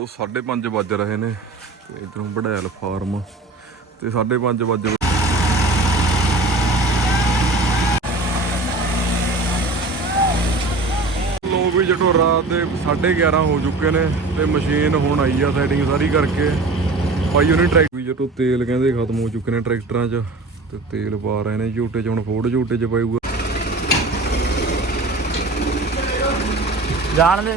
ਉਹ 5:30 ਵੱਜ ਰਹੇ ਨੇ ਤੇ ਇਧਰੋਂ ਬੜੈਲ ਫਾਰਮ ਤੇ 5:30 ਵੱਜ ਲੋ ਵੀ ਜਟੋ ਰਾਤ ਦੇ 11:30 ਹੋ ਚੁੱਕੇ ਨੇ ਤੇ ਮਸ਼ੀਨ ਹੁਣ ਆਈ ਆ ਸੈਟਿੰਗ ਸਾਰੀ ਕਰਕੇ। ਭਾਈ ਉਹਨੇ ਟਰੈਕ ਵੀ ਜਟੋ ਤੇਲ ਕਹਿੰਦੇ ਖਤਮ ਹੋ ਚੁੱਕੇ ਨੇ ਟਰੈਕਟਰਾਂ 'ਚ, ਤੇ ਤੇਲ ਪਾ ਰਹੇ ਨੇ ਝੂਟੇ 'ਚ, ਹੁਣ ਫੋੜ ਝੂਟੇ 'ਚ ਪਾਊਗਾ। ਜਾਣ ਦੇ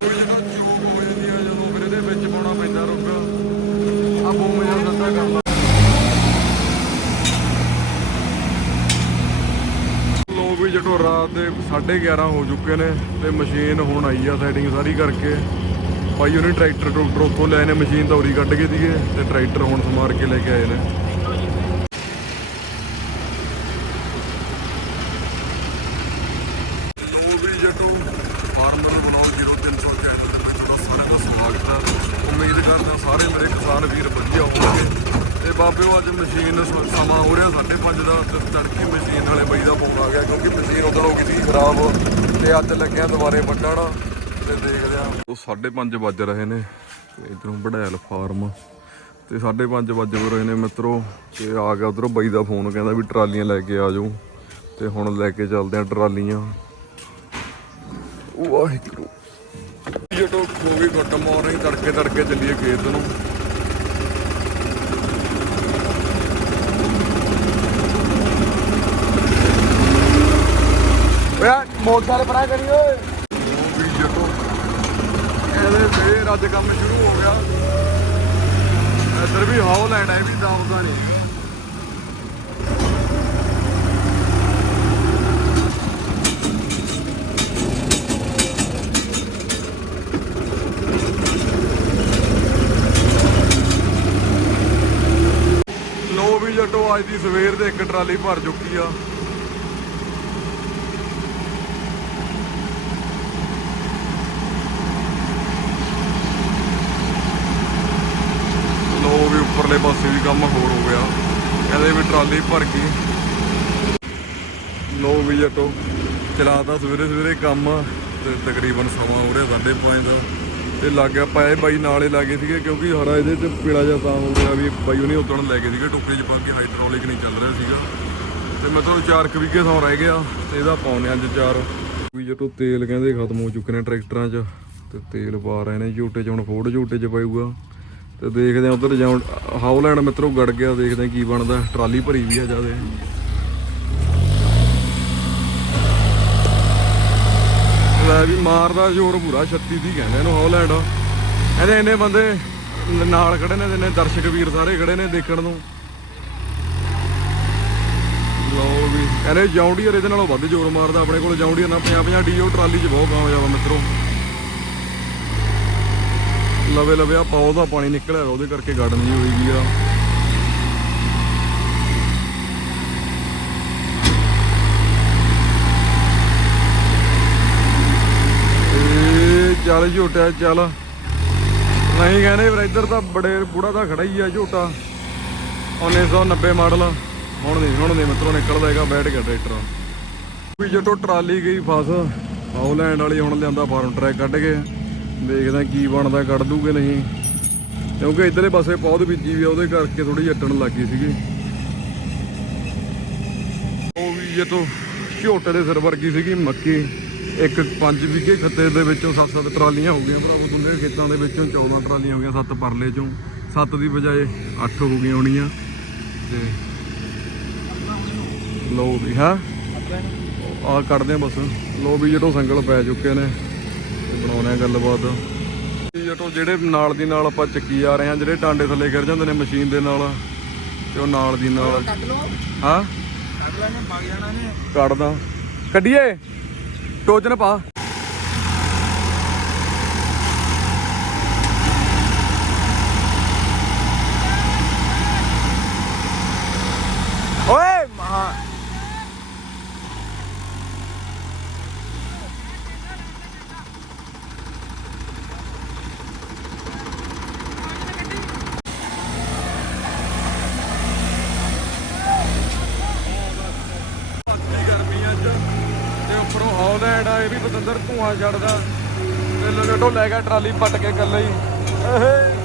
ਕੋਈ ਜਦੋਂ ਚੋਕ ਹੋ ਜਾਂਦੀ ਆ ਜਦੋਂ ਫਿਰ ਇਹਦੇ ਵਿੱਚ ਪਾਉਣਾ ਪੈਂਦਾ ਰੁੱਗ ਆ ਬੂਮ ਜਾਂ ਦੱਦਾ ਕਰਦਾ ਲੋ ਵੀ ਜਟੋ ਰਾਤ 11:30 ਹੋ ਚੁੱਕੇ ਨੇ ਤੇ ਮਸ਼ੀਨ ਹੁਣ ਆਈ ਆ ਸੈਟਿੰਗ ਸਾਰੀ ਕਰਕੇ। ਭਾਈ ਉਹਨੇ ਟਰੈਕਟਰ ਟਰੂਕਟਰ ਉੱਥੋਂ ਲਏ ਨੇ, ਮਸ਼ੀਨ ਤਾਂ ਉਰੀ ਕੱਢ ਕੇ ਦੀਏ ਤੇ ਟਰੈਕਟਰ ਹੁਣ ਸਮਾਰ ਕੇ ਲੈ ਕੇ ਆਏ ਨੇ ਲੋ ਵੀ ਜਟੋ ਫਾਰਮਰ ਬਣਾਉਣ 0300 ਚੈਨਲ ਦੇ ਵਿੱਚ ਤੁਹਾਨੂੰ ਸਾਰਿਆਂ ਦਾ ਸਵਾਗਤ ਹੈ ਉਮੀਦ ਕਰਦਾ ਸਾਰੇ ਮੇਰੇ ਕਿਸਾਨ ਵੀਰ ਵਧੀਆ ਹੋਣਗੇ ਤੇ ਬਾਬਿਓ ਅੱਜ ਮਸ਼ੀਨ ਸ- ਸਮਾਂ ਹੋ ਰਿਹਾ 5:30 ਦਾ ਤੇ ਤੜਕੀ ਮਸ਼ੀਨ ਵਾਲੇ ਬਈ ਦਾ ਫੋਨ ਆ ਗਿਆ ਕਿਉਂਕਿ ਮਸ਼ੀਨ ਉਦੋਂ ਹੋ ਗਈ ਸੀ ਖਰਾਬ ਤੇ ਅੱਜ ਲੱਗਿਆ ਦੁਬਾਰੇ ਵੱਢਣ ਤੇ ਦੇਖਦੇ ਆ ਉਹ 5:30 ਵੱਜ ਰਹੇ ਨੇ ਤੇ ਇਧਰੋਂ ਬੜੈਲ ਫਾਰਮ। ਤੇ 5:30 ਵੱਜ ਰਹੇ ਨੇ ਮਿੱਤਰੋ ਤੇ ਆ ਗਿਆ ਉਧਰੋਂ ਬਈ ਦਾ ਫੋਨ ਕਹਿੰਦਾ ਵੀ ਟਰਾਲੀਆਂ ਲੈ ਕੇ ਆ ਜਾਓ। ਤੇ ਹੁਣ ਲੈ ਕੇ ਚੱਲਦੇ ਆ ਟਰਾਲੀਆਂ। ਵਾਹਿਗੁਰੂ। ਜਟੋ ਹੋ ਗਈ ਗੁੱਡ ਮਾਰਨਿੰਗ ਤੜਕੇ ਤੜਕੇ ਚੱਲੀਏ ਖੇਤ ਨੂੰ। ਮੋਟਰਸਾਈਕਲ ਪਰਾਂ ਕਰੀ ਓਏ। ਵੀ ਜਟੋ ਇਹਦੇ ਫੇਰ ਅੱਜ ਕੰਮ ਸ਼ੁਰੂ ਹੋ ਗਿਆ। ਇੱਧਰ ਵੀ ਹੌਲੈਂਡ ਹੈ ਇਹ ਵੀ ਦਮਦਾ ਨਹੀਂ ਲੋ ਵੀ ਜਟੋ ਅੱਜ ਦੀ ਸਵੇਰ ਦੇ ਇੱਕ ਟਰਾਲੀ ਭਰ ਚੁੱਕੀ ਆ ਲੋ ਵੀ ਉੱਪਰਲੇ ਪਾਸੇ ਵੀ ਕੰਮ ਹੋਰ ਹੋ ਗਿਆ। ਕਹਿੰਦੇ ਵੀ ਟਰਾਲੀ ਭਰ ਗਈ ਲੋ ਵੀ ਜਟੋ ਚਲਾਤਾ। ਸਵੇਰੇ ਸਵੇਰੇ ਕੰਮ ਤੇ ਤਕਰੀਬਨ ਸਮਾਂ ਹੋ ਰਿਹਾ ਸਾਢੇ ਪੰਜ ਦਾ। ਤੇ ਲੱਗ ਗਿਆ ਪਾਏ ਬਾਈ ਨਾਲੇ ਲੱਗੇ ਸੀਗੇ ਕਿਉਂਕਿ ਹਰਾ ਇਹਦੇ ਤੇ ਪੀਲਾ ਜਿਹਾ ਤਾਂ ਹੋ ਗਿਆ ਵੀ ਬਾਈ ਉਹਨੇ ਉਦਣ ਲੈ ਗਏ ਸੀਗੇ ਟੋਕਰੀ 'ਚ ਪਾ ਕੇ ਹਾਈਡਰੋਲਿਕ ਨਹੀਂ ਚੱਲ ਰਿਹਾ ਸੀਗਾ। ਤੇ ਮਤਲਬ 4 ਕਵੀਕੇ ਸੌ ਰਹਿ ਗਿਆ ਤੇ ਇਹਦਾ ਪਾਉਨੇ ਅੱਜ ਚਾਰ। ਵੀ ਜਟੋ ਤੇਲ ਕਹਿੰਦੇ ਖਤਮ ਹੋ ਚੁੱਕੇ ਨੇ ਟਰੈਕਟਰਾਂ 'ਚ, ਤੇ ਤੇਲ ਪਾ ਰਹੇ ਨੇ, ਝੂਟੇ 'ਚ ਹੁਣ ਫੋੜ ਝੂਟੇ 'ਚ ਪਾਊਗਾ। ਤੇ ਦੇਖਦੇ ਆ ਉਧਰ ਜਾਉਂ ਹਾਉਲੈਂਡ ਮਿੱਤਰੋ, ਗੜ ਗਿਆ, ਦੇਖਦੇ ਆ ਕੀ ਬਣਦਾ। ਟਰਾਲੀ ਭਰੀ ਵੀ ਆ ਜਿਆਦੇ। ਲੈ ਵੀ ਮਾਰਦਾ ਜ਼ੋਰ ਪੂਰਾ 36 ਦੀ ਕਹਿੰਦੇ ਇਹਨੂੰ ਹਾਉਲੈਂਡ ਇਹਦੇ ਇੰਨੇ ਬੰਦੇ ਨਾਲ ਖੜੇ ਨੇ ਇੰਨੇ ਦਰਸ਼ਕ ਵੀਰ ਸਾਰੇ ਖੜੇ ਨੇ ਦੇਖਣ ਨੂੰ। ਲਓ ਵੀ, ਇਹਨੇ ਜੌਂਡੀਅਰ ਇਹਦੇ ਨਾਲੋਂ ਵੱਧ ਜ਼ੋਰ ਮਾਰਦਾ, ਆਪਣੇ ਕੋਲ ਜੌਂਡੀਅਰ ਨਾਲ 50 50 ਡੀਓ ਟਰਾਲੀ 'ਚ ਬਹੁਤ ਕਾਮਯਾਬ ਆ ਮਿੱਤਰੋ। ਲਵੇ ਲਵੇ ਆ ਪਾਉ ਦਾ ਪਾਣੀ ਨਿਕਲਿਆ ਉਹਦੇ ਕਰਕੇ ਗਾਰਡਨ ਜੀ ਹੋਈ ਗਈ ਆ। ਚੱਲ ਝੋਟਿਆ, ਚੱਲ। ਨਹੀਂ ਕਹਿੰਦੇ ਪਰ ਇੱਧਰ ਤਾਂ ਬੜੇ ਬੂੜਾ ਤਾਂ ਖੜਾ ਹੀ ਆ ਝੋਟਾ। 1990 ਮਾਡਲ। ਹੁਣ ਨਹੀਂ ਹੁਣ ਨਹੀਂ ਮਿੱਤਰੋ, ਨਿਕਲਦਾ ਹੈਗਾ, ਬੈਠ ਗਿਆ ਟਰੈਕਟਰ। ਵੀ ਜਟੋ ਟਰਾਲੀ ਗਈ ਫਸ ਹਾਉਲੈਂਡ ਵਾਲੀ ਹੁਣ ਲਿਆਂਦਾ ਫਾਰਮ ਟਰੈਕ ਕੱਢ ਕੇ। ਦੇਖਦਾ ਕੀ ਬਣਦਾ, ਕੱਢ ਦੂਗੇ ਨਹੀਂ। ਕਿਉਂਕਿ ਇਧਰਲੇ ਪਾਸੇ ਪੌਦ ਬੀਜੀ ਵੀ ਉਹਦੇ ਕਰਕੇ ਥੋੜੀ ਲੱਗ ਗਈ ਸੀਗੀ। ਉਹ ਵੀ ਜੇ ਤੋਂ ਝੋਟੇ ਦੇ ਸਿਰ ਵਰਗੀ ਸੀਗੀ, ਮੱਕੀ। ਇੱਕ 5 ਵਿਗੇ ਖੱਤੇ ਦੇ ਵਿੱਚੋਂ 7-7 ਟਰਾਲੀਆਂ ਹੋ ਗਈਆਂ ਭਰਾਵੋ ਦੋਨੇ ਖੇਤਾਂ ਦੇ ਵਿੱਚੋਂ 14 ਟਰਾਲੀਆਂ ਹੋ ਗਈਆਂ 7 ਪਰਲੇ ਚੋਂ। 7 ਦੀ ਬਜਾਏ 8 ਹੋ ਗਈਆਂ ਹੋਣੀਆਂ। ਤੇ ਲੋ ਵੀ, ਹਾਂ? ਆ ਕੱਢਦੇ ਆ ਬਸ। ਲੋ ਵੀ ਜਦੋਂ ਸੰਗਲ ਪੈ ਚੁੱਕੇ ਨੇ। ਬਣਾਉਣੇ ਆ ਗੱਲਬਾਤ। ਜਦੋਂ ਜਿਹੜੇ ਨਾਲ ਦੀ ਨਾਲ ਆਪਾਂ ਚੱਕੀ ਆ ਰਹੇ ਆ ਜਿਹੜੇ ਟਾਂਡੇ ਥੱਲੇ ਗਿਰ ਜਾਂਦੇ ਨੇ ਮਸ਼ੀਨ ਦੇ ਨਾਲ ਤੇ ਉਹ ਨਾਲ ਦੀ ਨਾਲ। ਕੱਟ ਲੋ ਹਾਂ? ਅਗਲਾ ਨੇ ਵਗ ਜਾਣਾ ਨੇ। ਕੱਢਦਾ। ਕੱਢੀਏ। ਟੋਚਨ ਪਾ। ਬਹੁਤ ਐਂਡ ਆ ਇਹ ਵੀ ਬਤੰਦਰ ਧੂਆਂ ਛੱਡਦਾ ਤੇ ਲਗਟੋ ਲੈ ਗਿਆ, ਟਰਾਲੀ ਪੱਟ ਕੇ ਇਕੱਲਾ ਹੀ।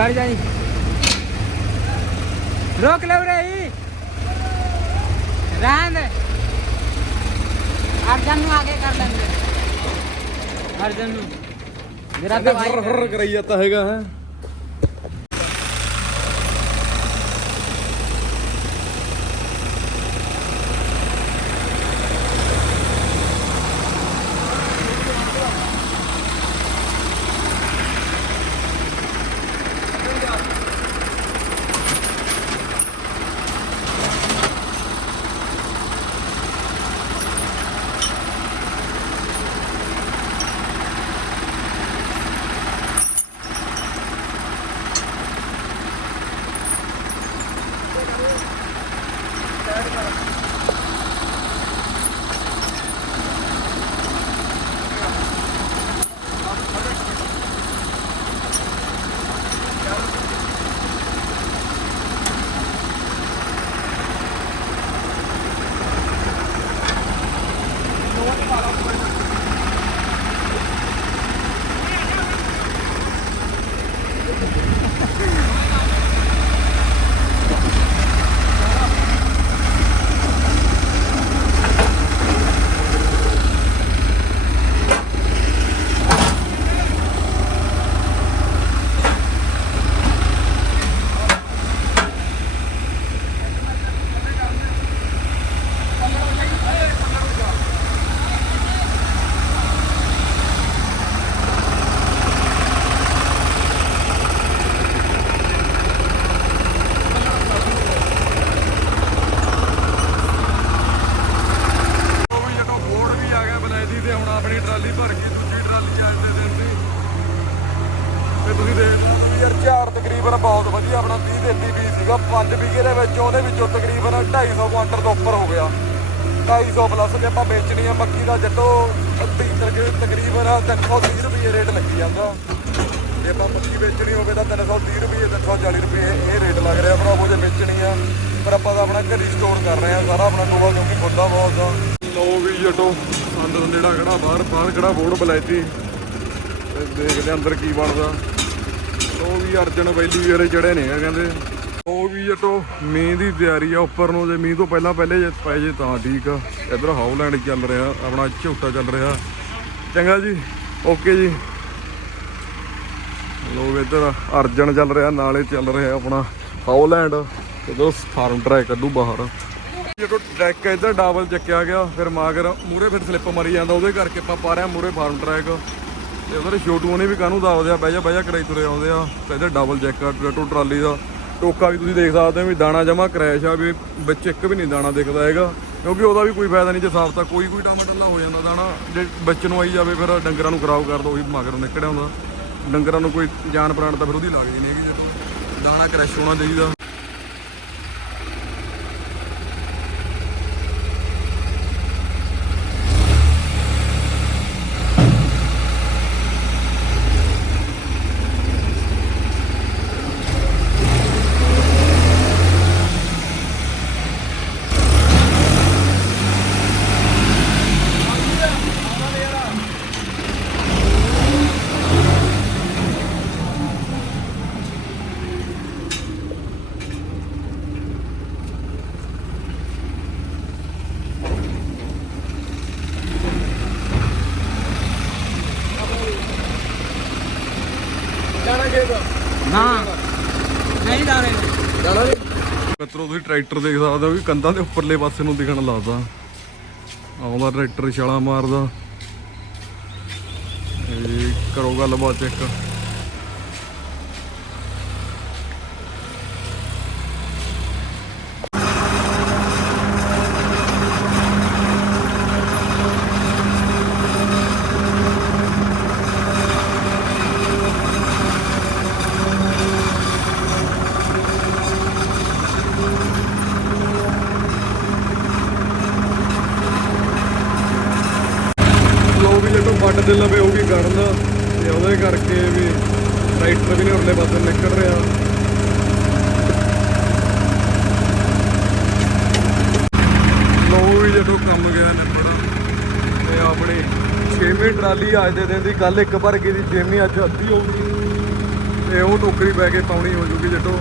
कर जानी रोक लग रही रहन दे अर्जन आगे कर लेंगे अर्जन जरा कर रही जाता हैगा है ਤੁਸੀਂ ਦੇਖ ਯਾਰ ਝਾੜ ਤਕਰੀਬਨ ਬਹੁਤ ਵਧੀਆ ਆਪਣਾ 30 33 ਬੀਜ ਸੀਗਾ। 5 ਵਿਗੇ ਦੇ ਵਿੱਚ ਉਹਦੇ ਵਿੱਚੋਂ ਤਕਰੀਬਨ 250 ਕੁਆਂਟਲ ਤੋਂ ਉੱਪਰ ਹੋ ਗਿਆ। 250 ਪਲੱਸ ਜੇ ਆਪਾਂ ਵੇਚਣੀ ਆ ਮੱਕੀ ਦਾ ਜੱਟੋ 30 ਤਕ- ਤਕਰੀਬਨ 330 ਰੁਪਏ ਰੇਟ ਲੱਗੀ ਜਾਂਦਾ। ਜੇ ਆਪਾਂ ਮੱਕੀ ਵੇਚਣੀ ਹੋਵੇ ਤਾਂ 330 ਰੁਪਏ 340 ਰੁਪਏ ਇਹ ਰੇਟ ਲੱਗ ਰਿਹਾ। ਭਰਾਵੋ ਜੇ ਵੇਚਣੀ ਆ ਪਰ ਆਪਾਂ ਤਾਂ ਆਪਣਾ ਘਰੀ ਸਟੋਰ ਕਰ ਰਹੇ ਆ। ਸਾਰਾ ਆਪਣਾ ਟੋਆ ਕਿਉਂਕਿ ਖੁੱਲਾ ਬਹੁਤ ਆ। ਲੋ ਵੀ ਜਟੋ ਸੰਦ ਜਿਹੜਾ ਖੜਾ, ਬਾਹਰ ਬਾਹਰ ਖੜਾ ਬੋਰਡ ਬਲੈਤੀ। ਦੇਖਦੇ ਅੰਦਰ ਕੀ ਬਣਦਾ। ਉਹ ਵੀ ਅਰਜਨ ਵੈਲੀ ਜਿਹੜੇ ਨੇ ਕਹਿੰਦੇ। ਉਹ ਵੀ ਜਟੋ ਮੀਂਹ ਦੀ ਤਿਆਰੀ ਆ, ਉੱਪਰ ਨੂੰ ਜੇ ਮੀਂਹ ਤੋਂ ਪਹਿਲਾਂ ਪਹਿਲੇ ਜੇ ਪੈ ਜੇ ਤਾਂ ਠੀਕ ਆ। ਇਧਰ ਹਾਉਲੈਂਡ ਚੱਲ ਰਿਹਾ, ਆਪਣਾ ਝੋਟਾ ਚੱਲ ਰਿਹਾ। ਚੰਗਾ ਜੀ, ਓਕੇ ਜੀ। ਲੋਕ ਇੱਧਰ ਅਰਜਨ ਚੱਲ ਰਿਹਾ, ਨਾਲੇ ਚੱਲ ਰਿਹਾ ਆਪਣਾ ਹਾਉਲੈਂਡ ਜਦੋਂ ਫਾਰਮ ਟਰੈਕ ਕੱਢੂ ਬਾਹਰ। ਜਦੋਂ ਟਰੈਕ ਇੱਧਰ ਡਬਲ ਚੱਕਿਆ ਗਿਆ, ਫਿਰ ਮਾਗਰ ਮੂਰੇ ਫਿਰ ਸਲਿੱਪ ਮਰੀ ਜਾਂਦਾ, ਉਹਦੇ ਕਰਕੇ ਆਪਾਂ ਪਾ ਰਹੇ ਮੂਰੇ ਫਾਰਮ ਟਰੈਕ ਤੇ ਉਧਰ ਛੋਟੂ ਨੇ ਵੀ ਕਾਹਨੂੰ ਦੱਸਦੇ ਆ, ਬਹਿ ਜਾ ਬਹਿ ਜਾ ਕਰਾਈ ਤੁਰੇ ਆਉਂਦੇ ਆ। ਤੇ ਇੱਧਰ ਡਬਲ ਚੈੱਕ ਆ ਟਰੈਕਟਰ ਟਰਾਲੀ ਦਾ। ਟੋਕਾ ਵੀ ਤੁਸੀਂ ਦੇਖ ਸਕਦੇ ਹੋ ਵੀ ਦਾਣਾ ਜਮਾ ਕ੍ਰੈਸ਼ ਆ, ਵੀ ਵਿੱਚ ਇੱਕ ਵੀ ਨਹੀਂ ਦਾਣਾ ਦਿਖਦਾ ਹੈਗਾ। ਕਿਉਂਕਿ ਉਹਦਾ ਵੀ ਕੋਈ ਫਾਇਦਾ ਨਹੀਂ ਜੇ ਸਾਫ਼ ਤਾਂ ਕੋਈ ਕੋਈ ਟਾਮਾ ਟੱਲਾ ਹੋ ਜਾਂਦਾ ਦਾਣਾ। ਜੇ ਵਿੱਚ ਨੂੰ ਆਈ ਜਾਵੇ ਫਿਰ ਡੰਗਰਾਂ ਨੂੰ ਖਰਾਬ ਕਰਦਾ ਉਹੀ ਮਗਰੋਂ ਨਿਕੜਿਆ ਹੁੰਦਾ। ਡੰਗਰਾਂ ਨੂੰ ਕੋਈ ਜਾਨ ਪ੍ਰਾਣ ਤਾਂ ਫਿਰ ਉਹਦੀ ਲੱਗਦੀ ਨਹੀਂ ਹੈਗੀ ਜਦੋਂ ਦਾਣਾ ਕ੍ਰੈਸ਼ ਹੋਣਾ ਚਾਹੀਦਾ। ਨਹੀਂ ਡਾਰੇ ਤੁਸੀਂ ਟਰੈਕਟਰ ਦੇਖ ਸਕਦੇ ਹੋ ਵੀ ਕੰਧਾਂ ਦੇ ਉੱਪਰਲੇ ਪਾਸੇ ਨੂੰ ਦਿਖਣ ਲੱਗਦਾ। ਆਉਂਦਾ ਟਰੈਕਟਰ ਛਾਲਾ ਮਾਰਦਾ। ਇਹ ਕਰੋ ਗੱਲਬਾਤ ਇੱਕ। ਉਹਦੇ ਕਰਕੇ ਵੀ ਟਰੈਕਟਰ ਵੀ ਨਹੀਂ ਉਰਲੇ ਪਾਸੇ ਨਿਕਲ ਰਿਹਾ। ਲੋ ਵੀ ਜਦੋਂ ਕੰਮ ਗਿਆ ਨਿਬੜ ਤੇ ਆਪਣੀ ਛੇਵੀਂ ਟਰਾਲੀ ਅੱਜ ਦੇ ਦਿਨ ਦੀ ਕੱਲ ਇੱਕ ਭਰ ਗਈ ਦੀ ਛੇਵੀਂ ਅੱਜ ਅੱਧੀ ਹੋ ਗਈ, ਤੇ ਉਹ ਟੋਕਰੀ ਪੈ ਕੇ ਪਾਉਣੀ ਹੋ ਜੂਗੀ ਜਦੋਂ